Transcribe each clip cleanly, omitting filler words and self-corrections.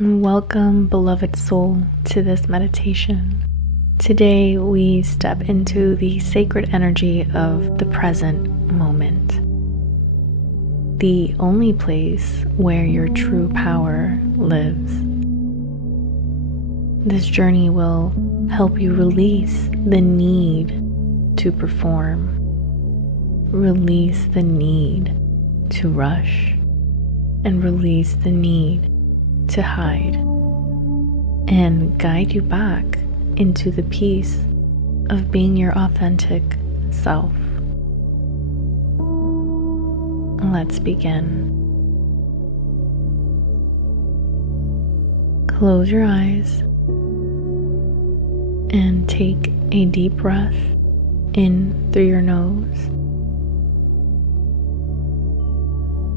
Welcome, beloved soul, to this meditation. Today we step into the sacred energy of the present moment, the only place where your true power lives. This journey will help you release the need to perform, release the need to rush, and release the need to hide, and guide you back into the peace of being your authentic self. Let's begin. Close your eyes and take a deep breath in through your nose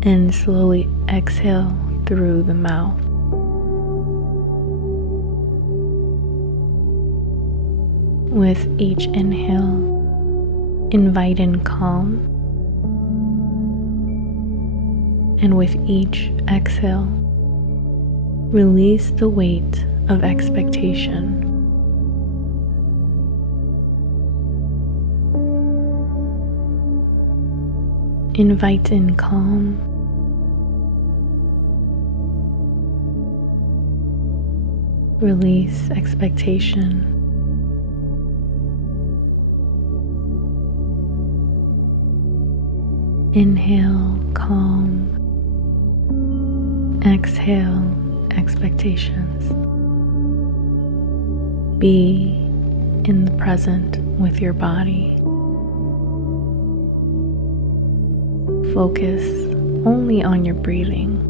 and slowly exhale through the mouth. With each inhale, invite in calm, and with each exhale, release the weight of expectation. Invite in calm, release expectation. Inhale, calm. Exhale, expectations. Be in the present with your body. Focus only on your breathing.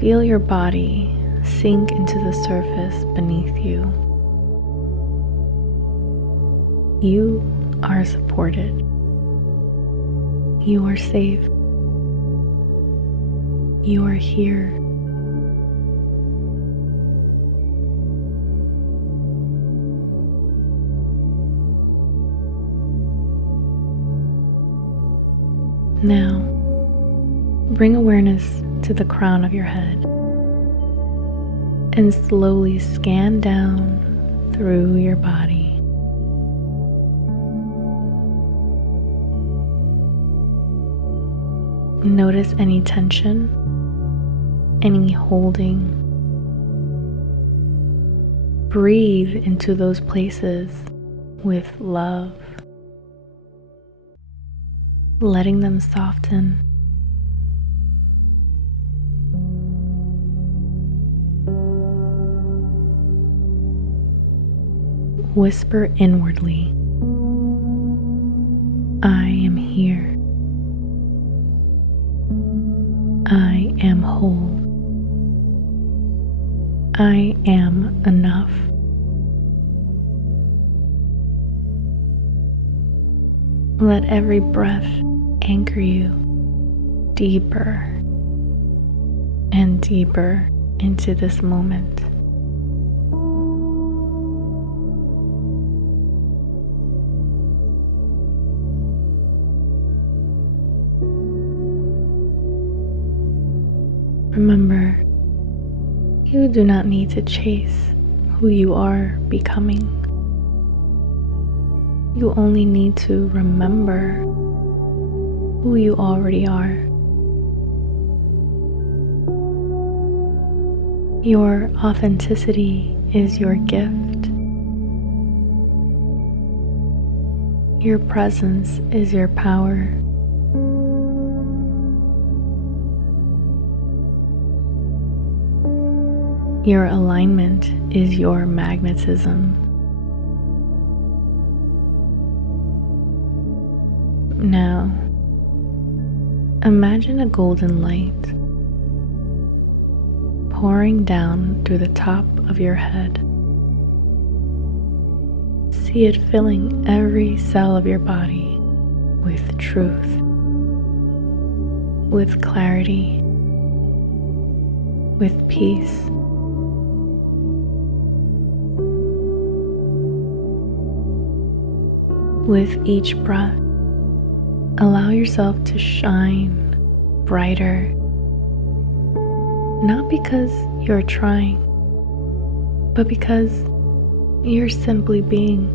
Feel your body sink into the surface beneath you. You are supported. You are safe. You are here. Now, bring awareness to the crown of your head and slowly scan down through your body. Notice any tension, any holding. Breathe into those places with love, letting them soften. Whisper inwardly, I am here. I am whole. I am enough. Let every breath anchor you deeper and deeper into this moment. Remember, you do not need to chase who you are becoming. You only need to remember who you already are. Your authenticity is your gift. Your presence is your power. Your alignment is your magnetism. Now, imagine a golden light pouring down through the top of your head. See it filling every cell of your body with truth, with clarity, with peace. With each breath, Allow yourself to shine brighter, not because you're trying, but because you're simply being.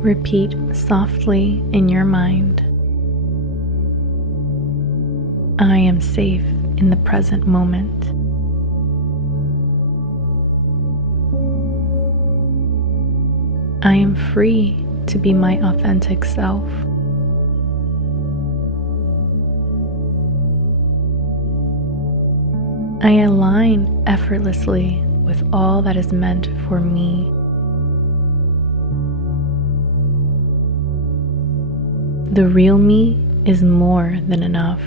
Repeat softly in your mind, I am safe in the present moment. I am free to be my authentic self. I align effortlessly with all that is meant for me. The real me is more than enough.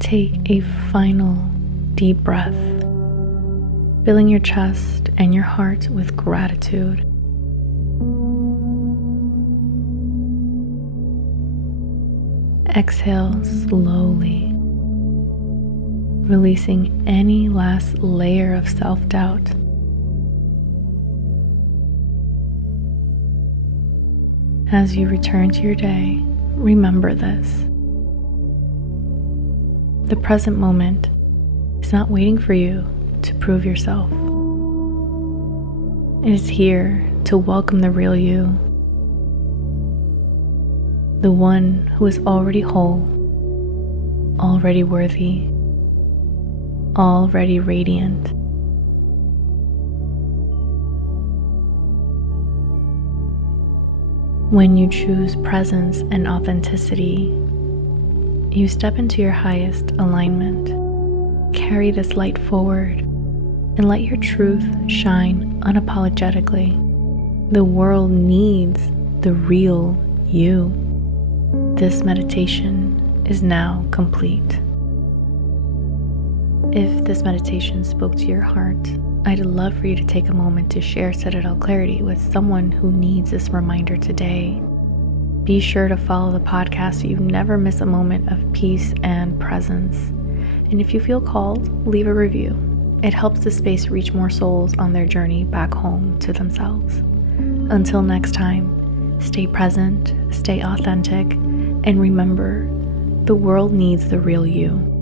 Take a final deep breath, filling your chest and your heart with gratitude. Exhale slowly, releasing any last layer of self-doubt. As you return to your day, remember this. The present moment is not waiting for you to prove yourself. It is here to welcome the real you, the one who is already whole, already worthy, already radiant. When you choose presence and authenticity, you step into your highest alignment. Carry this light forward and let your truth shine unapologetically. The world needs the real you. This meditation is now complete. If this meditation spoke to your heart, I'd love for you to take a moment to share Citadel Clarity with someone who needs this reminder today. Be sure to follow the podcast so you never miss a moment of peace and presence. And if you feel called, leave a review. It helps the space reach more souls on their journey back home to themselves. Until next time, stay present, stay authentic, and remember, the world needs the real you.